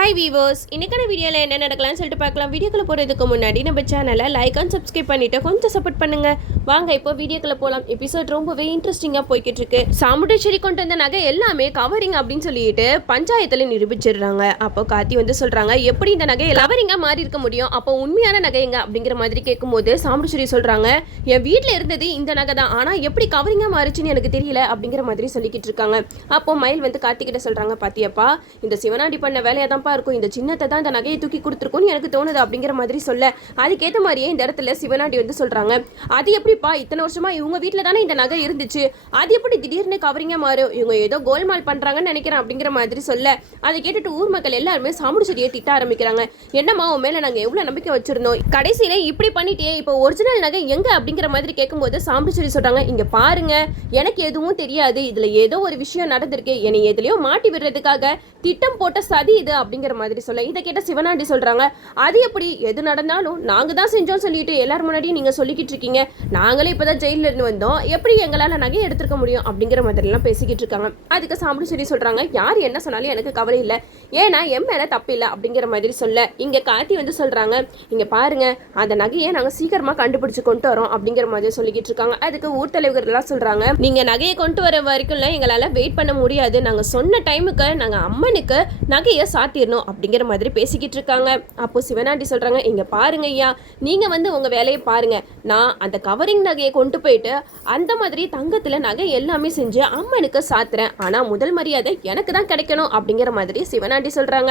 Hi viewers, இன்னைக்கான வீடியோவில் என்ன நடக்கலாம்னு சொல்லிட்டு பார்க்கலாம். வீடியோக்குள்ள போகிறதுக்கு முன்னாடி நம்ம சேனலை லைக் அண்ட் சப்ஸ்கிரைப் பண்ணிட்டு கொஞ்சம் சப்போர்ட் பண்ணுங்க. வாங்க இப்போ வீடியோக்குள்ள போகலாம். எபிசோட் ரொம்பவே இன்ட்ரெஸ்டிங்காக போய்கிட்டு இருக்கு. சாமுண்டேஸ்வரி கொண்டு வந்த நகை எல்லாமே கவரிங் அப்படின்னு சொல்லிட்டு பஞ்சாயத்தில் நிரூபிச்சிடுறாங்க. அப்போ கார்த்தி வந்து சொல்றாங்க, எப்படி இந்த நகை கவரிங்காக மாறி இருக்க முடியும், அப்போ உண்மையான நகைங்க அப்படிங்கிற மாதிரி கேட்கும்போது சாமுண்டேஸ்வரி சொல்றாங்க, என் வீட்டில் இருந்தது இந்த நகை தான், ஆனால் எப்படி கவரிங்காக மாறிச்சுன்னு எனக்கு தெரியல அப்படிங்கிற மாதிரி சொல்லிக்கிட்டு இருக்காங்க. அப்போ மயில் வந்து கார்த்தி கிட்ட சொல்றாங்க, பாத்தியப்பா இந்த சிவனாண்டி பண்ண வேலையை தான் இருக்கும், இந்த சின்னத்தை தான் இந்த நகையை தூக்கி கொடுத்துருக்கும்னு எனக்கு தோணுது அப்படிங்கிற மாதிரி சொல்ல, அதுக்கேற்ற மாதிரியே இந்த இடத்துல சிவனாண்டி வந்து சொல்றாங்க, அது எப்படிப்பா இத்தனை வருஷமா இவங்க வீட்டில் தானே இந்த நகை இருந்துச்சு, அது எப்படி திடீர்னு கவரிங்கா மாறும், இவங்க ஏதோ கோல்மால் பண்றாங்கன்னு நினைக்கிறேன் அப்படிங்கிற மாதிரி சொல்ல, அதை கேட்டுட்டு ஊர் மக்கள் எல்லாருமே சாமுண்டேஸ்வரியை திட்ட ஆரம்பிக்கிறாங்க. என்னம்மா உன் மேல நாங்க எவ்வளவு நம்பிக்கை வச்சிருந்தோம், கடைசியில இப்படி பண்ணிட்டே, இப்போ ஒரிஜினல் நகை எங்க அப்படிங்கிற மாதிரி கேட்கும்போது சாமுண்டேஸ்வரி சொல்றாங்க, இங்க பாருங்க எனக்கு எதுவும் தெரியாது, இதுல ஏதோ ஒரு விஷயம் நடந்திருக்கு, என்னை எதுலயோ மாட்டி விடுறதுக்காக திட்டம் போட்ட சதி இது அப்படிங்கிற மாதிரி சொல்ல, இதை கேட்ட சிவனாண்டி சொல்றாங்க, அது எப்படி எது நடந்தாலும் நாங்க தான் செஞ்சோம் சொல்லிட்டு எல்லாரும் முன்னாடியும் நீங்க சொல்லிக்கிட்டு இருக்கீங்க, நாங்களே இப்பதான் ஜெயில இருந்து வந்தோம், எப்படி எங்களால நகையை எடுத்துக்க முடியும் அப்படிங்கிற மாதிரி எல்லாம் பேசிக்கிட்டு இருக்காங்க. அதுக்கு சாமுண்டேஸ்வரி சொல்றாங்க, யார் என்ன சொன்னாலும் எனக்கு கவலை இல்லை, ஏன்னா என் மேல தப்பு இல்லை அப்படிங்கிற மாதிரி சொல்ல, இங்க கார்த்தி வந்து சொல்றாங்க, இங்க பாருங்க அந்த நகையை நாங்க சீக்கிரமா கண்டுபிடிச்சு கொண்டு வரோம் அப்படிங்கிற மாதிரி சொல்லிக்கிட்டு இருக்காங்க. அதுக்கு ஊர் தலைவர்கள் எல்லாம் சொல்றாங்க, நீங்க நகையை கொண்டு வர வரைக்கும் எங்களால வெயிட் பண்ண முடியாது, நாங்க சொன்ன டைமுக்கு நாங்க அம்மனுக்கு நகையை சாத்திரணும் அப்படிங்கிற மாதிரி பேசிக்கிட்டு இருக்காங்க. அப்போ சிவனாண்டி சொல்றாங்க, இங்க பாருங்க ஐயா, நீங்க வந்து உங்க வேலையை பாருங்க, நான் அந்த கவரிங் நகையை கொண்டு போயிட்டு அந்த மாதிரி தங்கத்துல நகை எல்லாமே செஞ்சு அம்மனுக்கு சாத்துறேன், ஆனா முதல் மரியாதை எனக்கு தான் கிடைக்கணும் அப்படிங்கிற மாதிரி சிவனாண்டி சொல்றாங்க.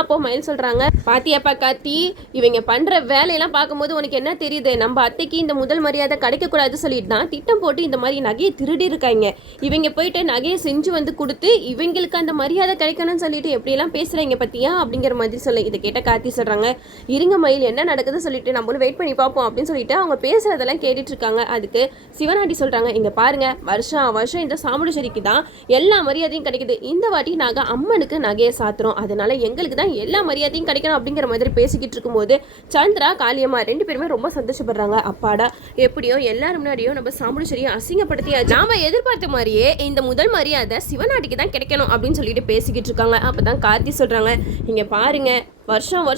அப்போ மயில் சொல்றாங்க, பாத்தியாப்பா கார்த்தி, இவங்க பண்ற வேலையெல்லாம் பார்க்கும்போது உனக்கு என்ன தெரியுது, நம்ம அத்தைக்கு இந்த முதல் மரியாதை கிடைக்க கூடாது சொல்லிட்டு தான் திட்டம் போட்டு இந்த மாதிரி நகையை திருடி இருக்காங்க, இவங்க போயிட்டு நகையை செஞ்சு வந்து கொடுத்து இவங்களுக்கு அந்த மரியாதை கிடைக்கணும்னு சொல்லிட்டு எப்படியெல்லாம் பேசுறாங்க பத்தியா அப்படிங்கிற மாதிரி சொல்ல, இதை கேட்ட கார்த்தி சொல்றாங்க, இருங்க மயில் என்ன நடக்குது சொல்லிட்டு நம்மளும் வெயிட் பண்ணி பார்ப்போம் அப்படின்னு சொல்லிட்டு அவங்க பேசுறதெல்லாம் கேட்டுட்டு இருக்காங்க. அதுக்கு சிவனாண்டி சொல்றாங்க, இங்க பாருங்க வருஷம் இந்த சாமுண்டேஸ்வரிக்கு தான் எல்லா மரியாதையும் கிடைக்குது, இந்த வாட்டி நாங்க அம்மனுக்கு நகையை சாத்துறோம், அதனால எங்களுக்கு தான் எல்லா மரியாதையும் கிடைக்கணும் அப்படிங்கிற மாதிரி பேசிக்கிட்டு இருக்கும்போது சந்திரா காளியம்மா ரெண்டு பேருமே ரொம்ப சந்தோஷப்படுறாங்க. அப்பாடா எப்படியோ எல்லாரும் முன்னாடியும் நம்ம சாமுண்டேஸ்வரியை அசிங்கப்படுத்தியாச்சு, நாம எதிர்பார்த்த மாதிரியே இந்த முதல் மரியாதை சிவனாண்டிக்கு தான் கிடைக்கணும் அப்படின்னு சொல்லிட்டு பேசிக்கிட்டு இருக்காங்க. அப்பதான் கார்த்தி சொல்றாங்க, இங்க பாருங்க வருஷம்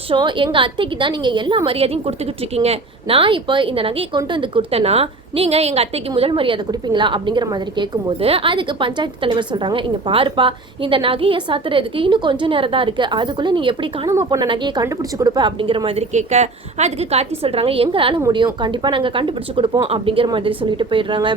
எங்கள் அத்தைக்கு தான் நீங்கள் எல்லா மரியாதையும் கொடுத்துக்கிட்டு இருக்கீங்க, நான் இப்போ இந்த நகையை கொண்டு வந்து கொடுத்தேன்னா நீங்கள் எங்கள் அத்தைக்கு முதல் மரியாதை கொடுப்பீங்களா அப்படிங்கிற மாதிரி கேட்கும்போது அதுக்கு பஞ்சாயத்து தலைவர் சொல்கிறாங்க, இங்கே பாருப்பா இந்த நகையை சாத்துறதுக்கு இன்னும் கொஞ்சம் நேரம் தான் இருக்குது, அதுக்குள்ளே நீ எப்படி காணாமல் போன நகையை கண்டுபிடிச்சி கொடுப்ப அப்படிங்கிற மாதிரி கேட்க, அதுக்கு கார்த்தி சொல்கிறாங்க, எங்களால் முடியும், கண்டிப்பாக நாங்கள் கண்டுபிடிச்சி கொடுப்போம் அப்படிங்கிற மாதிரி சொல்லிட்டு போயிடுறாங்க.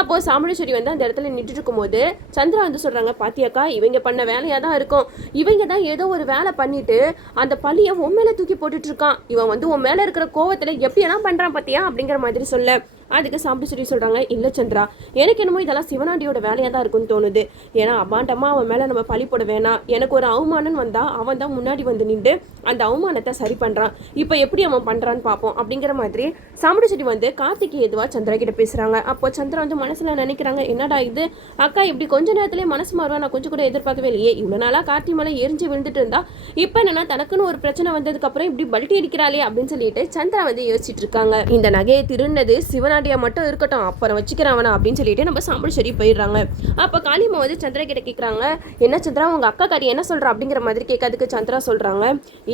அப்போது சாமுண்டேஸ்வரி வந்து அந்த இடத்துல நின்றுட்டு இருக்கும்போது சந்திரா வந்து சொல்கிறாங்க, பாத்தியாக்கா இவங்க பண்ண வேலையாக தான் இருக்கும், இவங்க தான் ஏதோ ஒரு வேலை பண்ணிட்டு அந்த பழிய உன் மேல தூக்கி போட்டுட்டு இருக்கான், இவன் வந்து உன் மேல இருக்கிற கோவத்துல எப்படியெல்லாம் பண்றான் பாத்தியா அப்படிங்கிற மாதிரி சொல்ல, அதுக்கு சாமுண்டேஸ்வரி சொல்றாங்க, இல்ல சந்திரா எனக்கு என்னமோ இதெல்லாம் சிவனாண்டியோட வேலையா தான் இருக்குன்னு தோணுது, ஏன்னா அபாண்டமா அவன் மேல நம்ம பழி போட வேணாம், எனக்கு ஒரு அவமானம் வந்தா அவன் தான் முன்னாடி வந்து நின்று அந்த அவமானத்தை சரி பண்றான், இப்ப எப்படி அவன் பண்றான்னு பார்ப்போம் அப்படிங்கிற மாதிரி சாமுண்டேஸ்வரி வந்து கார்த்திக்கு எதுவா சந்திரா கிட்ட பேசுறாங்க. அப்போ சந்திரா வந்து மனசுல நினைக்கிறாங்க, என்னடா இது அக்கா இப்படி கொஞ்ச நேரத்திலேயே மனசு மாறுவா, நான் கொஞ்சம் கூட எதிர்பார்க்கவே இல்லையே, இவ்வளவு நாளா கார்த்தி மேல எரிஞ்சு விழுந்துட்டு இருந்தா இப்ப என்னன்னா தனக்குன்னு ஒரு பிரச்சனை வந்ததுக்கு அப்புறம் இப்படி பல்ட்டி அடிக்கிறாளே அப்படின்னு சொல்லிட்டு சந்திரா வந்து யோசிச்சுட்டு இருக்காங்க. இந்த நகையை திருநது சிவனாண்டியா மட்டும் இருக்கட்டும், அப்புறம் வச்சுக்கிறவனா அப்படின்னு சொல்லிட்டு நம்ம சாமுண்டேஸ்வரி போயிடுறாங்க. அப்ப காளியம்மா வந்து சந்திரா கிட்ட கேட்கறாங்க, என்ன சந்திரா உங்க அக்கா காரி என்ன சொல்றா அப்படிங்கிற மாதிரி கேட்கறதுக்கு சந்திரா சொல்றாங்க,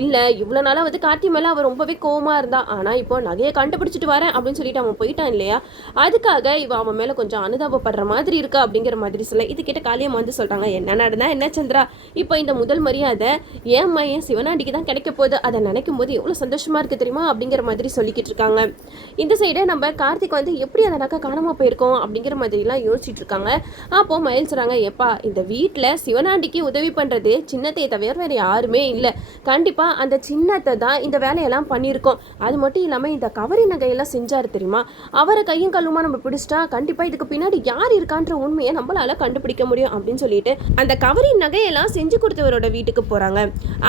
இல்ல இவ்வளவு நாளா வந்து கார்த்தி மேல அவ ரொம்பவே கோவமா இருந்தா, ஆனா இப்போ நகையை கண்டுபிடிச்சிட்டு வரேன் அப்படின்னு சொல்லிட்டு அவன் போயிட்டான் இல்லையா, அதுக்காக இவ அவன் மேல கொஞ்சம் அனுதாபப்படுற மாதிரி இருக்கு அப்படிங்கிற மாதிரி சொல்ல, இது கிட்ட காளியம்மா வந்து சொல்றாங்க, என்ன நடந்தா என்ன சந்திரா, இப்போ இந்த முதல் மரியாதை ஏம்மா என் சிவனாண்டிக்கு தான் கிடைக்க போகுது, அதை நினைக்கும் போது எவ்வளவு சந்தோஷமா இருக்கு தெரியுமா அப்படிங்கிற மாதிரி சொல்லிக்கிட்டு இருக்காங்க. இந்த சைடு நம்ம கார்த்திக் வந்து எப்படி அந்த நகை காணாம போயிருக்கோம் அப்படிங்கிற மாதிரிலாம் யோசிச்சுட்டு இருக்காங்க. அப்போ மயில் சொல்றாங்க, எப்பா இந்த வீட்டில் சிவனாண்டிக்கு உதவி பண்றது சின்னத்தை தவிர வேற யாருமே இல்லை, கண்டிப்பா அந்த சின்னத்தை தான் இந்த வேலையெல்லாம் பண்ணியிருக்கோம், அது மட்டும் இல்லாம இந்த கவரி நகையெல்லாம் செஞ்சாரு தெரியுமா, அவரை கையும் கல்லுமா நம்ம பிடிச்சிட்டா கண்டிப்பா இதுக்கு பின்னாடி யார் இருக்கான்ற உண்மையை நம்மளால கண்டுபிடிக்க முடியும் அப்படின்னு சொல்லிட்டு அந்த கவரி நகையெல்லாம் செஞ்சு கொடுத்தவரோட வீட்டுக்கு போறாங்க.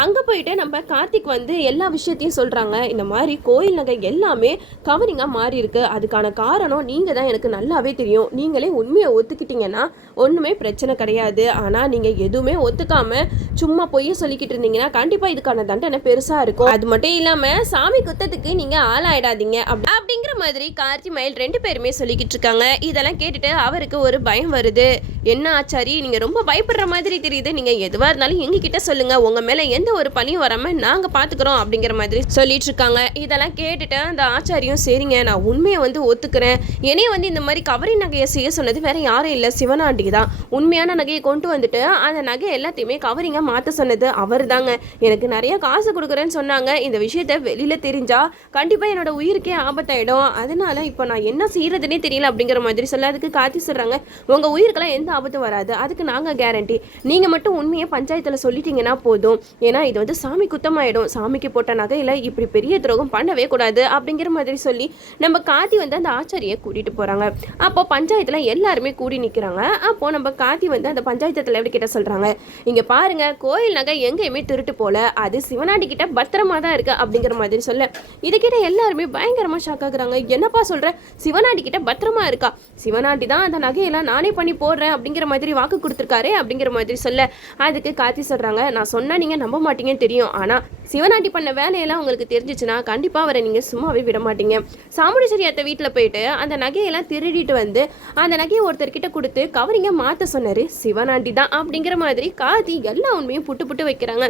அங்க போயிட்டு நம்ம கார்த்திக் வந்து எல்லா விஷயத்தையும் சொல்றாங்க, இந்த மாதிரி கோயில் நகை எல்லாமே கவரிங்கா மாறி இருக்கு, அதுக்கான காரணம் நீங்க தான் எனக்கு நல்லாவே தெரியும், நீங்களே உண்மையை ஒத்துக்கிட்டீங்கன்னா ஒன்றுமே பிரச்சனை கிடையாது. ஆனால் நீங்கள் எதுவுமே ஒத்துக்காமல் சும்மா பொய்ய சொல்லிக்கிட்டு இருந்தீங்கன்னா கண்டிப்பாக இதுக்கான தண்டனை பெருசாக இருக்கும். அது மட்டும் இல்லாமல் சாமி குத்தத்துக்கு நீங்கள் ஆளாயிடாதீங்க அப்படிங்கிற மாதிரி கார்த்தி மயில் 2 பேருமே சொல்லிக்கிட்டு இருக்காங்க. இதெல்லாம் கேட்டுட்டு அவருக்கு ஒரு பயம் வருது. என்ன ஆச்சாரி, நீங்கள் ரொம்ப பயப்படுற மாதிரி தெரியுது. நீங்கள் எதுவாக இருந்தாலும் எங்ககிட்ட சொல்லுங்கள், உங்கள் மேலே எந்த ஒரு பழியும் வராமல் நாங்கள் பார்த்துக்குறோம் அப்படிங்கிற மாதிரி சொல்லிட்டு இருக்காங்க. இதெல்லாம் கேட்டுட்டு அந்த ஆச்சாரியும் சரிங்க நான் உண்மையை ஒத்துக்கிறேன். என்னைய இந்த மாதிரி கவரி நகையை செய்ய சொன்னது வேற யாரும் இல்லை, சிவனாண்டி தான். உண்மையான நகையை கொண்டு வந்துட்டு அந்த நகை எல்லாத்தையுமே கவரிங்க மாற்ற சொன்னது அவர் தாங்க. எனக்கு நிறைய காசு கொடுக்குறேன்னு சொன்னாங்க. இந்த விஷயத்த வெளியில தெரிஞ்சா கண்டிப்பா என்னோட உயிருக்கே ஆபத்தாயிடும். அதனால இப்போ நான் என்ன செய்யறதுனே தெரியல அப்படிங்கிற மாதிரி சொல்ல அதுக்கு காத்தி சொல்றாங்க, உங்க உயிருக்கெல்லாம் எந்த ஆபத்தும் வராது, அதுக்கு நாங்க கேரண்டி. நீங்க மட்டும் உண்மையை பஞ்சாயத்துல சொல்லிட்டீங்கன்னா போதும். ஏன்னா இது சாமி குத்தமாயிடும். சாமிக்கு போட்ட நகையில இப்படி பெரிய துரோகம் பண்ணவே கூடாது அப்படிங்கிற மாதிரி சொல்லி நம்ம காத்தி அந்த ஆச்சாரியை கூட்டிட்டு போறாங்க. அப்போ பஞ்சாயத்துல எல்லாருமே கூடி நிக்கிறாங்க. அப்போ நம்ம காத்தி அந்த பஞ்சாயத்து தலைவர் கிட்ட சொல்றாங்க, இங்க பாருங்க கோயில் நகை எங்கேயுமே திருட்டு போல, அது சிவனாண்டி கிட்ட பத்திரமா தான் இருக்கு அப்படிங்கிற மாதிரி சொல்ல இதை கிட்ட எல்லாருமே பயங்கரமா ஷாக் ஆகுறாங்க. என்னப்பா சொல்ற, சிவனாண்டி கிட்ட பத்திரமா இருக்கா? சிவனாண்டி தான் அந்த நகையெல்லாம் நானே பண்ணி போடுறேன் அப்படிங்கிற மாதிரி வாக்கு கொடுத்துருக்காரு அப்படிங்கிற மாதிரி சொல்ல அதுக்கு காத்தி சொல்றாங்க, நான் சொன்னா நீங்க நம்ப மாட்டீங்கன்னு தெரியும். ஆனா சிவனாண்டி பண்ண வேலையெல்லாம் உங்களுக்கு தெரிஞ்சிச்சுன்னா கண்டிப்பா அவரை நீங்க சும்மாவே விட மாட்டீங்க. சாமுண்டீஸ்வரி அத்தை வீட்டுல போயிட்டு அந்த நகையெல்லாம் திருடிட்டு அந்த நகையை ஒருத்தர்கிட்ட கொடுத்து கவரிங்க மாத்த சொன்னாரு சிவனாண்டி தான் அப்படிங்கிற மாதிரி காத்தி எல்லா உண்மையும் புட்டு வைக்கிறாங்க.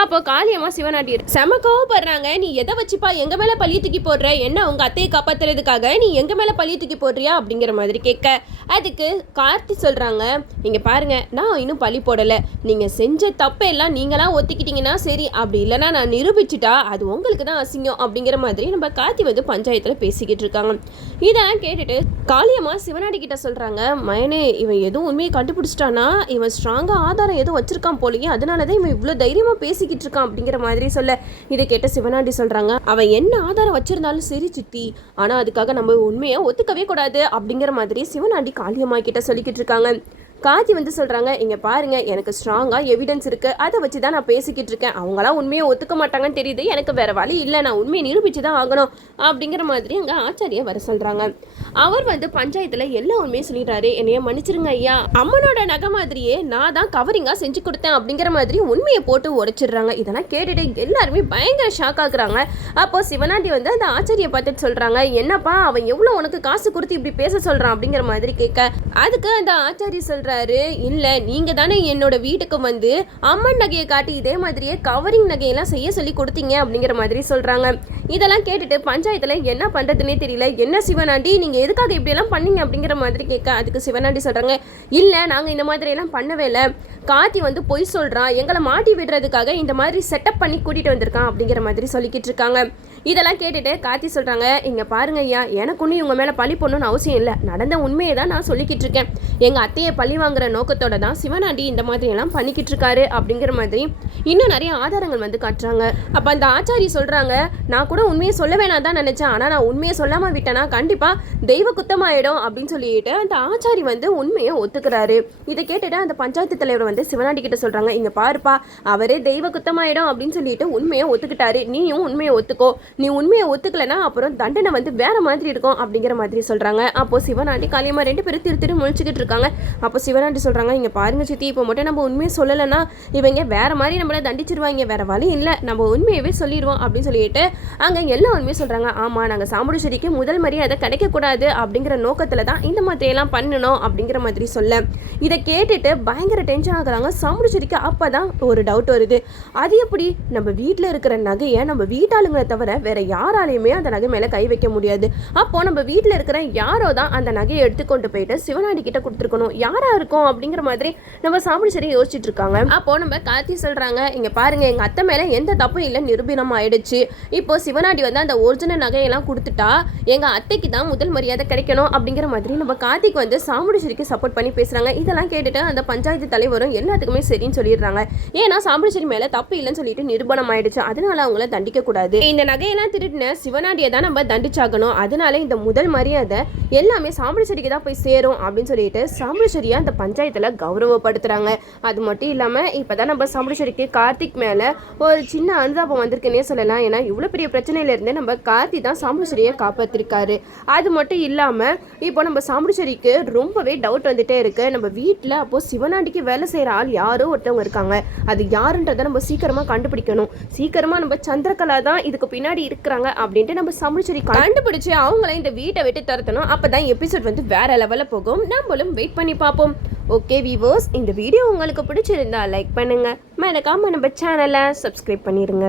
அப்போ காளியம்மா சிவனாண்டி செம கோவப்படுறாங்க, நீ எதை வச்சுப்பா எங்க மேல பழிய தூக்கி போடுற, என்ன உங்க அத்தையை காப்பாத்துறதுக்காக நீ எங்க மேல பழிய தூக்கி போடுறியா அப்படிங்கிற மாதிரி கேட்க அதுக்கு கார்த்தி சொல்றாங்க, இங்க பாருங்க நான் இன்னும் பழி போடல, நீங்க செஞ்ச தப்பெல்லாம் நீங்களா ஒத்துக்கிட்டீங்கன்னா சரி, அப்படி இல்லைன்னா நான் நிரூபிச்சுட்டா அது உங்களுக்கு தான் அசிங்கம் அப்படிங்கிற மாதிரி நம்ம கார்த்தி பஞ்சாயத்துல பேசிக்கிட்டு இருக்காங்க. இதெல்லாம் கேட்டுட்டு காளியம்மா சிவனாடி கிட்ட சொல்றாங்க, மயனே இவன் எதுவும் உண்மையை கண்டுபிடிச்சிட்டானா, இவன் ஸ்ட்ராங்கா ஆதாரம் எதுவும் வச்சிருக்கான் போலயே, அதனாலதான் இவன் இவ்வளவு தைரியமா பேசிக்கிட்டு இருக்கான் அப்படிங்கிற மாதிரி சொல்ல இதை கேட்ட சிவனாண்டி சொல்றாங்க, அவன் என்ன ஆதாரம் வச்சிருந்தாலும் சரி சித்தி, ஆனா அதுக்காக நம்ம உண்மையை ஒத்துக்கவே கூடாது அப்படிங்கிற மாதிரி சிவனாண்டி காளியம்மா கிட்ட சொல்லிக்கிட்டு இருக்காங்க. காத்தி சொல்கிறாங்க, இங்கே பாருங்கள் எனக்கு ஸ்ட்ராங்காக எவிடன்ஸ் இருக்குது, அதை வச்சு தான் நான் பேசிக்கிட்டு இருக்கேன், அவங்களாம் உண்மையை ஒத்துக்க மாட்டாங்கன்னு தெரியுது, எனக்கு வேறு வழி இல்லை, நான் உண்மையை நிரூபித்து தான் ஆகணும் அப்படிங்கிற மாதிரி அங்கே ஆச்சாரியை வர சொல்கிறாங்க. அவர் பஞ்சாயத்தில் எல்லா உண்மையும் சொல்லிடுறாரு, என்னைய மன்னிச்சிருங்க ஐயா, அம்மனோட நகை மாதிரியே நான் தான் கவரிங்காக செஞ்சு கொடுத்தேன் அப்படிங்கிற மாதிரி உண்மையை போட்டு உடைச்சிடுறாங்க. இதெல்லாம் கேட்டுட்டு எல்லாருமே பயங்கர ஷாக் ஆகுறாங்க. அப்போ சிவனாண்டி அந்த ஆச்சாரியை பார்த்துட்டு சொல்கிறாங்க, என்னப்பா அவன் எவ்வளோ உனக்கு காசு கொடுத்து இப்படி பேச சொல்கிறான் அப்படிங்கிற மாதிரி கேட்க அதுக்கு அந்த ஆச்சாரி சொல்கிறாங்க, இல்ல நீங்க தானே என்னோட வீட்டுக்கு அம்மன் நகையை காட்டி இதே மாதிரியே கவரிங் நகையெல்லாம் செய்ய சொல்லி கொடுத்தீங்க அப்படிங்கிற மாதிரி சொல்றாங்க. இதெல்லாம் கேட்டுட்டு பஞ்சாயத்துல என்ன பண்றதுன்னே தெரியல, என்ன சிவனாண்டி நீங்க எதுக்காக இப்படி எல்லாம் பண்ணீங்க அப்படிங்கிற மாதிரி கேட்க அதுக்கு சிவனாண்டி சொல்றாங்க, இல்ல நாங்க இந்த மாதிரி எல்லாம் பண்ணவே இல்லை, காத்தி பொய் சொல்றான், எங்களை மாட்டி விடுறதுக்காக இந்த மாதிரி செட்டப் பண்ணி கூட்டிட்டு வந்திருக்கான் அப்படிங்கிற மாதிரி சொல்லிக்கிட்டு இருக்காங்க. இதெல்லாம் கேட்டுட்டு காத்தி சொல்றாங்க, இங்க பாருங்க ஐயா, எனக்கு ஒன்றும் இவங்க மேல பழி போடணும்னு அவசியம் இல்லை, நடந்த உண்மையை தான் நான் சொல்லிக்கிட்டு இருக்கேன், எங்க அத்தையை பழி வாங்குற நோக்கத்தோட தான் சிவனாண்டி இந்த மாதிரி எல்லாம் பண்ணிக்கிட்டு இருக்காரு அப்படிங்கிற மாதிரி இன்னும் நிறைய ஆதாரங்கள் காட்டுறாங்க. அப்ப அந்த ஆச்சாரி சொல்றாங்க, நான் கூட உண்மையை சொல்ல வேணாம் தான் நினைச்சேன், ஆனா நான் உண்மையை சொல்லாம விட்டேனா கண்டிப்பா தெய்வ குத்தமாயிடும் அப்படின்னு சொல்லிட்டு அந்த ஆச்சாரி உண்மையை ஒத்துக்கிறாரு. இதை கேட்டுட்டு அந்த பஞ்சாயத்து தலைவர் சிவனாண்டி கிட்ட சொல்றாங்க, இங்க பாருப்பா அவரே தெய்வ குத்தமாயிடும் அப்படின்னு சொல்லிட்டு உண்மையை ஒத்துக்கிட்டாரு, நீயும் உண்மையை ஒத்துக்கோ, நீ உண்மையை ஒத்துக்கலன்னா அப்புறம் தண்டனை வேற மாதிரி இருக்கும் அப்படிங்கிற மாதிரி சொல்றாங்க. அப்போ சிவனாண்டி காளியம்மா 2 பேரும் திரு முழிச்சுக்கிட்டு இருக்காங்க. அப்போ சிவனாண்டி சொல்றாங்க, இங்க பாருங்க சித்தி, இப்போ மட்டும் நம்ம உண்மையை சொல்லலைன்னா இவங்க வேற மாதிரி நம்மள தண்டிச்சிருவாங்க, வேற வழி இல்லை, நம்ம உண்மையவே சொல்லிடுவோம் அப்படின்னு சொல்லிட்டு அங்க எல்லா உண்மையும் சொல்றாங்க. ஆமா நாங்க சாமுண்டீஸ்வரிக்கு முதல் மரியாதை கிடைக்கக்கூடாது அப்படிங்கிற நோக்கத்துல தான் இந்த மாதிரி எல்லாம் பண்ணணும் அப்படிங்கிற மாதிரி சொல்ல இதை கேட்டுட்டு பயங்கர டென்ஷன் ஆகுறாங்க. சாமுண்டீஸ்வரிக்கு அப்பதான் ஒரு டவுட் வருது, அது எப்படி நம்ம வீட்டில் இருக்கிற நகையை நம்ம வீட்டாளுங்களை தவிர வேற யாராலையுமே அந்த நகை மேல கை வைக்க முடியாது, அப்போ நம்ம வீட்டில் இருக்கிற யாரோ தான் அந்த நகையை எடுத்துக்கொண்டு போயிட்டு சிவனாண்டி கிட்ட கொடுத்துருக்கணும், யாரா இருக்கும் அப்படிங்கிற மாதிரி நம்ம சாமுண்டீஸ்வரி யோசிச்சுட்டு இருக்காங்க. அப்போ நம்ம கார்த்தி சொல்றாங்க, இங்க பாருங்க எங்க அத்தை மேல எந்த தப்பும் இல்லை, நிரூபணம் ஆயிடுச்சு, இப்போ சிவனாண்டி அந்த ஒரிஜினல் நகையெல்லாம் கொடுத்துட்டா எங்க அத்தைக்கு தான் முதல் மரியாதை கிடைக்கணும் அப்படிங்கிற மாதிரி நம்ம கார்த்திக்கு சாமுண்டீஸ்வரிக்கு சப்போர்ட் பண்ணி பேசுறாங்க. இதெல்லாம் கேட்டுட்டு அந்த பஞ்சாயத்து தலைவரும் எல்லாத்துக்குமே சரின்னு சொல்லிடுறாங்க. ஏன்னா சாமுண்டீஸ்வரி மேலே தப்பு இல்லைன்னு சொல்லிட்டு நிரூபணம் ஆயிடுச்சு. அதனால அவங்கள தண்டிக்க கூடாது. இந்த நகையெல்லாம் திருடின சிவனாண்டியை தான் நம்ம தண்டிச்சாகணும். அதனால இந்த முதல் மரியாதை எல்லாமே சாமுண்டீஸ்வரிக்கு தான் போய் சேரும் அப்படின்னு சொல்லிட்டு சாமுண்டீஸ்வரியை அந்த பஞ்சாயத்தில் கௌரவப்படுத்துறாங்க. அது மட்டும் இல்லாமல் இப்போதான் நம்ம சாமுண்டீஸ்வரிக்கு கார்த்திக் மேலே ஒரு சின்ன அனுதாபம் வந்திருக்குன்னே சொல்லலாம். ஏன்னா இவ்வளோ பெரிய பிரச்சனையிலேருந்து நம்ம கார்த்தி தான் சாமுண்டீஸ்வரியை காப்பாற்றிருக்காரு. அது மட்டும் இல்லாமல் இப்போ நம்ம சாமுண்டீஸ்வரிக்கு ரொம்பவே டவுட் வந்துட்டே இருக்கு. நம்ம வீட்டில் அப்போ சிவனாண்டிக்கு வேலை செய்கிற ஆள் யாரோ ஒருத்தவங்க இருக்காங்க. அது யாருன்றதை நம்ம சீக்கிரமாக கண்டுபிடிக்கணும். சீக்கிரமாக நம்ம சந்திரகலா தான் இதுக்கு பின்னாடி இருக்கிறாங்க அப்படின்ட்டு நம்ம சாமுண்டீஸ்வரி கண்டுபிடிச்சு அவங்கள இந்த வீட்டை விட்டு துரத்தணும். அப்போ தான் எபிசோட் வந்து வேற லெவலில் போகும். நம்மளும் வெயிட் பண்ணி பார்ப்போம். ஓகே வீவர்ஸ், இந்த வீடியோ உங்களுக்கு பிடிச்சிருந்தா லைக் பண்ணுங்க, மறக்காம நம்ம சேனலை சப்ஸ்கிரைப் பண்ணிடுங்க.